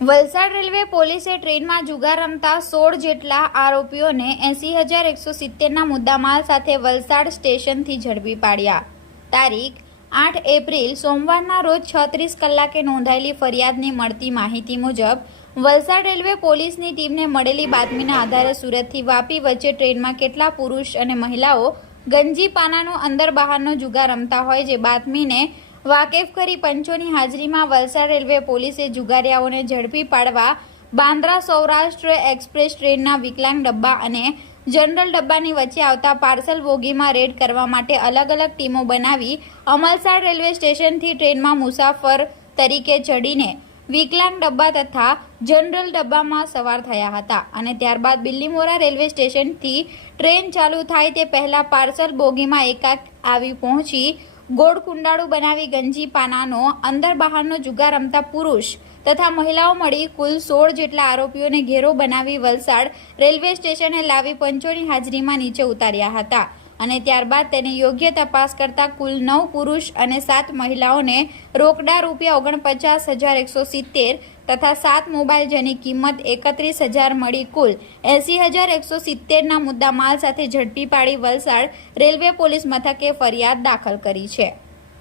Valsad railway પોલીસે ટ્રેનમાં જુગાર રમતા સોળ જેટલા આરોપીઓને એસી હજાર એકસો સિત્તેરના મુદ્દામાલ સાથે વલસાડ સ્ટેશનથી ઝડપી પાડ્યા. તારીખ, આઠ એપ્રિલ, સોમવારના રોજ છત્રીસ કલાકે નોંધાયેલી ફરિયાદની મળતી માહિતી મુજબ, વલસાડ રેલવે પોલીસની ટીમને મળેલી બાતમીના આધારે સુરતથી વાપી વચ્ચે ટ્રેનમાં કેટલા પુરુષ અને મહિલાઓ ગંજી પાનાનો અંદર બહારનો જુગાર રમતા હોય જે બાતમીને વાકેફ કરી પંચોની હાજરીમાં વલસાડ રેલવે પોલીસે જુગારિયાઓને ઝડપી પાડવા બાંદ્રા સૌરાષ્ટ્ર એક્સપ્રેસ ટ્રેનના વિકલાંગ ડબ્બા અને જનરલ ડબ્બાની વચ્ચે આવતા પાર્સલ બોગીમાં રેડ કરવા માટે અલગ અલગ ટીમો બનાવી અમલસાડ રેલવે સ્ટેશનથી ટ્રેનમાં મુસાફર તરીકે ચડીને વિકલાંગ ડબ્બા તથા જનરલ ડબ્બામાં સવાર થયા હતા અને ત્યારબાદ બિલ્લીમોરા રેલવે સ્ટેશનથી ટ્રેન ચાલુ થાય તે પહેલાં પાર્સલ બોગીમાં એકાક આવી પહોંચી ગોળ કુંડાળું બનાવી ગંજી પાનાનો અંદર બહારનો જુગાર રમતા પુરુષ તથા મહિલાઓ મળી કુલ સોળ જેટલા આરોપીઓને ઘેરો બનાવી વલસાડ રેલવે સ્ટેશને લાવી પંચોની હાજરીમાં નીચે ઉતાર્યા હતા. અને ત્યારબાદ તેની યોગ્ય તપાસ કરતા કુલ નવ પુરુષ અને સાત મહિલાઓને રોકડા રૂપિયા ઓગણપચાસ હજાર એકસો સિત્તેર તથા સાત મોબાઈલ જેની કિંમત એકત્રીસ હજાર મળી કુલ એસી હજાર એકસો સિત્તેરના મુદ્દા માલ સાથે ઝડપી પાડી વલસાડ રેલવે પોલીસ મથકે ફરિયાદ દાખલ કરી છે.